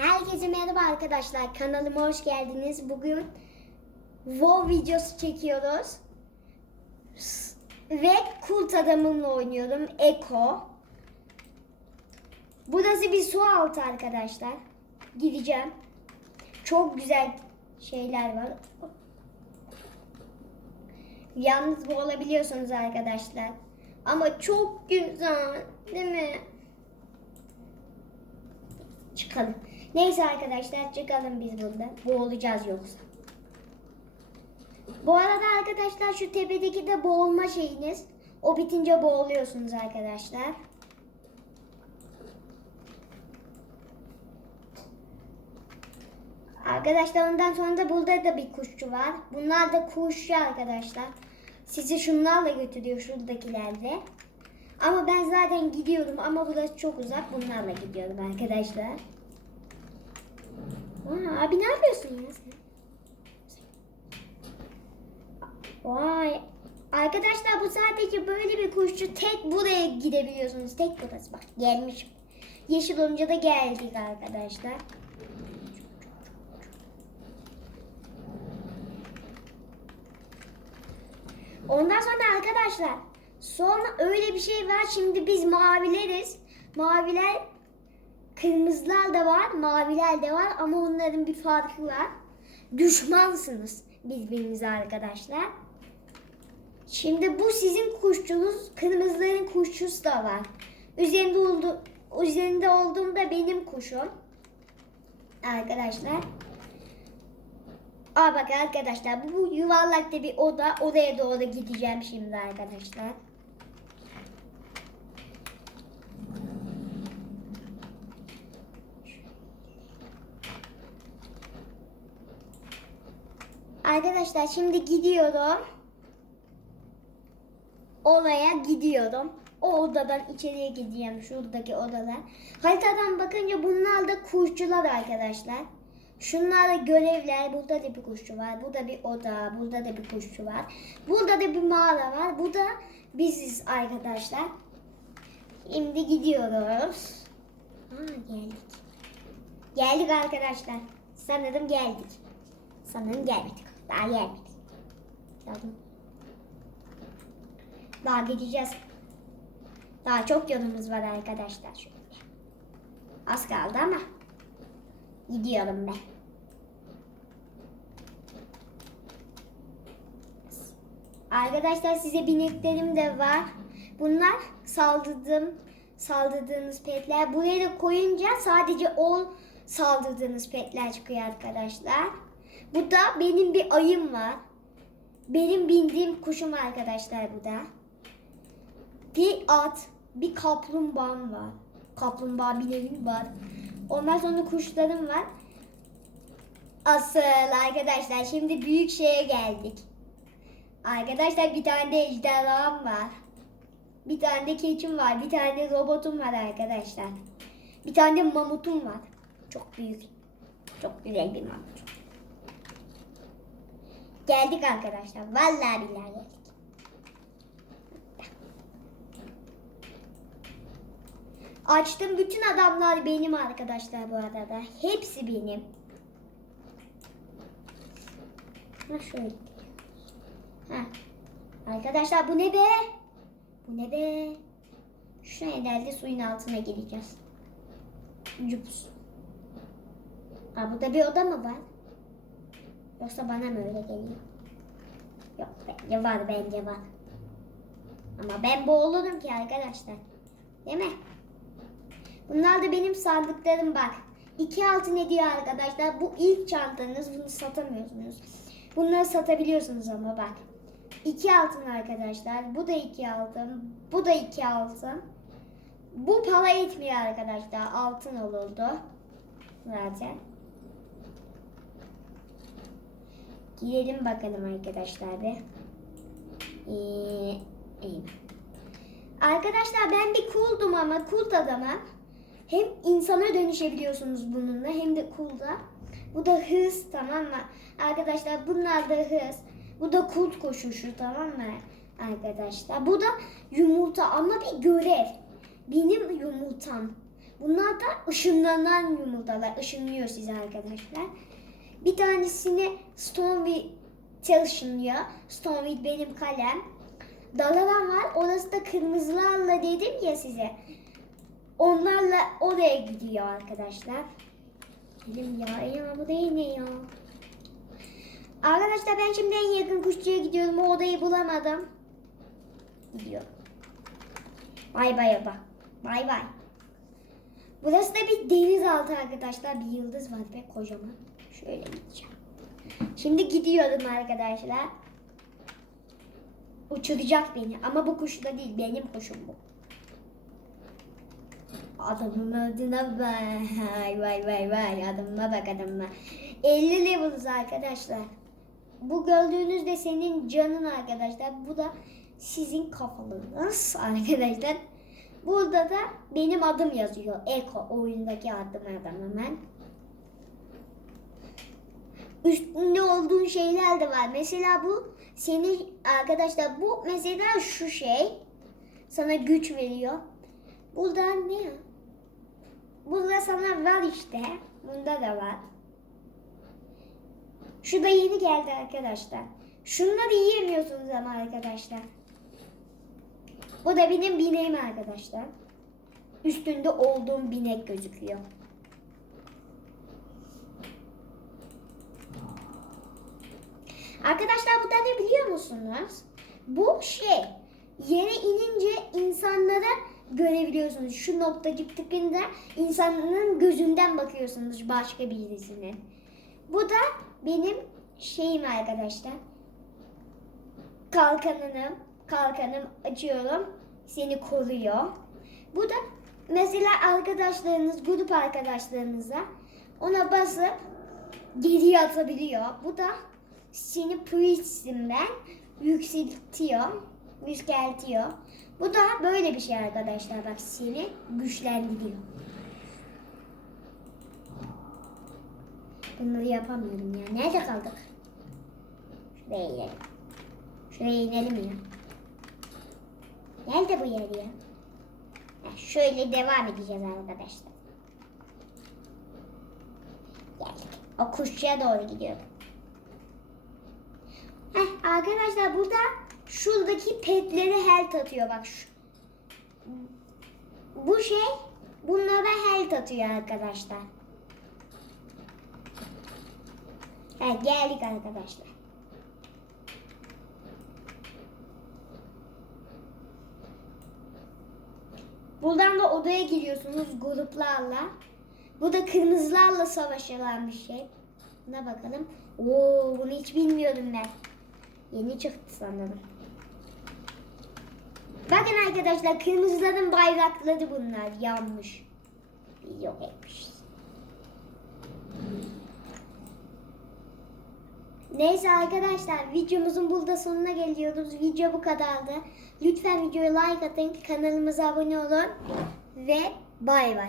Herkese merhaba arkadaşlar. Kanalıma hoş geldiniz. Bugün WoW videosu çekiyoruz. Ve kurt adamımla oynuyorum. Eko. Burası bir su altı arkadaşlar. Gideceğim. Çok güzel şeyler var. Yalnız bu olabiliyorsunuz arkadaşlar. Ama çok güzel değil mi? Çıkalım. Neyse arkadaşlar çıkalım biz buradan. Boğulacağız yoksa. Bu arada arkadaşlar şu tepedeki de boğulma şeyiniz. O bitince boğuluyorsunuz arkadaşlar. Arkadaşlar ondan sonra da burada da bir kuşçu var. Bunlar da kuşçu arkadaşlar. Sizi şunlarla götürüyor şuradakilerle. Ama ben zaten gidiyorum ama burası çok uzak. Bunlarla gidiyorum arkadaşlar. Aa, abi ne yapıyorsun ya sen? Vay. Arkadaşlar bu sadece böyle bir kuşçu. Tek buraya gidebiliyorsunuz. Tek burası. Bak gelmiş. Yeşil olunca da geldik arkadaşlar. Ondan sonra arkadaşlar sonra öyle bir şey var. Şimdi biz mavileriz. Maviler kırmızılar da var, maviler de var ama onların bir farkı var. Düşmansınız birbirinize arkadaşlar. Şimdi bu sizin kuşçunuz, kırmızıların kuşçusu da var. Üzerinde oldu, üzerinde olduğumda benim kuşum. Arkadaşlar. Aa bak arkadaşlar bu yuvarlakta bir oda. Oraya doğru gideceğim şimdi arkadaşlar. Arkadaşlar şimdi gidiyorum. Oraya gidiyorum. O odadan içeriye gideceğim. Şuradaki odadan. Haritadan bakınca bunlar da kuşçular arkadaşlar. Şunlar da görevler. Burada da bir kuşçu var. Burada bir oda. Burada da bir kuşçu var. Burada da bir mağara var. Bu da biziz arkadaşlar. Şimdi gidiyoruz. Aa, geldik. Geldik arkadaşlar. Sanırım geldik. Sanırım gelmedik. Daha gelmedik. Daha gideceğiz. Daha çok yolumuz var arkadaşlar. Şöyle. Az kaldı ama gidiyorum ben. Arkadaşlar size bineklerim de var. Bunlar saldırdığım saldırdığınız petler. Buraya da koyunca sadece o saldırdığınız petler çıkıyor arkadaşlar. Bu da benim bir ayım var. Benim bindiğim kuşum arkadaşlar bu da. Bir at, bir kaplumbağam var. Kaplumbağa bineğim var. Ondan sonra kuşlarım var. Asıl arkadaşlar şimdi büyük şeye geldik. Arkadaşlar bir tane de ejderham var. Bir tane de keçim var. Bir tane de robotum var arkadaşlar. Bir tane de mamutum var. Çok büyük. Çok güzel bir mamut. Geldik arkadaşlar. Vallahi billahi geldik. Açtım bütün adamlar benim arkadaşlar bu arada. Hepsi benim. Ha şöyle. Ha. Arkadaşlar bu ne be? Bu ne be? Şu herhalde suyun altına gireceğiz. Cups. Aa, burada bir oda mı var? Yoksa bana mı öyle geliyor? Yok bence var bence var. Ama ben boğulurum ki arkadaşlar. Değil mi? Bunlar da benim sandıklarım bak. İki altın ediyor arkadaşlar. Bu ilk çantanız. Bunu satamıyorsunuz. Bunları satabiliyorsunuz ama bak. İki altın arkadaşlar. Bu da iki altın. Bu da iki altın. Bu para etmiyor arkadaşlar. Altın olurdu. Zaten. Girelim bakalım arkadaşlar bir. Ee. Arkadaşlar ben bir kuldum ama kult adama. Hem insana dönüşebiliyorsunuz bununla hem de kulda. Bu da hız tamam mı? Arkadaşlar bunlar da hız. Bu da kult koşuşu tamam mı? Arkadaşlar bu da yumurta ama bir görev. Benim yumurtam. Bunlar da ışınlanan yumurtalar. Işınlıyor size arkadaşlar. Bir tanesini Stormwitch'e ışınlıyor. Stormwitch benim kalem. Dalaran var. Orası da kırmızılarla dedim ya size. Onlarla oraya gidiyor arkadaşlar. Dedim ya ya bu değil ne ya? Arkadaşlar ben şimdi en yakın kuşçuya gidiyorum. O odayı bulamadım. Gidiyorum. Bay bay baba. Bay bay. Burası da bir denizaltı arkadaşlar. Bir yıldız var ve kocaman. Şöyle gideceğim. Şimdi gidiyorum arkadaşlar. Uçuracak beni. Ama bu kuş da değil. Benim kuşum bu. Adamın adına vay vay vay vay adamına bak adamına. 50 level'ız arkadaşlar. Bu gördüğünüz de senin canın arkadaşlar. Bu da sizin kafanız arkadaşlar. Burada da benim adım yazıyor. Eko oyundaki adım adam hemen. Üstünde olduğun şeyler de var. Mesela bu senin arkadaşlar bu mesela şu şey sana güç veriyor. Burada ne? Burada sana var işte. Bunda da var. Şu da yeni geldi arkadaşlar. Şunları yiyemiyorsunuz ama arkadaşlar. Bu da benim bineğim arkadaşlar. Üstünde olduğum binek gözüküyor. Arkadaşlar bu da ne biliyor musunuz? Bu şey yere inince insanlara görebiliyorsunuz. Şu noktacık tıkınca insanın gözünden bakıyorsunuz başka birisine. Bu da benim şeyim arkadaşlar. Kalkanım, kalkanım açıyorum. Seni koruyor. Bu da mesela arkadaşlarınız, grup arkadaşlarınıza ona basıp geriye atabiliyor. Bu da seni Priest'inden yükseltiyor, yükseltiyor. Bu da böyle bir şey arkadaşlar. Bak seni güçlendiriyor. Bunları yapamıyorum ya. Nerede kaldık? Şuraya inelim. Şuraya inelim ya. Nerede bu yer ya? Ha, şöyle devam edeceğiz arkadaşlar. Geldik. O kuşçuya doğru gidiyorum. Heh, arkadaşlar burada şuradaki petleri health atıyor bak şu. Bu şey bunlara health atıyor arkadaşlar. Evet geldik arkadaşlar. Buradan da odaya giriyorsunuz gruplarla. Bu da kırmızılarla savaşılan bir şey. Buna bakalım. Oo bunu hiç bilmiyordum ben. Yeni çıktı sanırım. Bakın arkadaşlar kırmızıların bayrakları bunlar yanmış. Yok etmişiz. Neyse arkadaşlar videomuzun burada sonuna geliyoruz. Video bu kadardı. Lütfen videoya like atın, kanalımıza abone olun ve bay bay.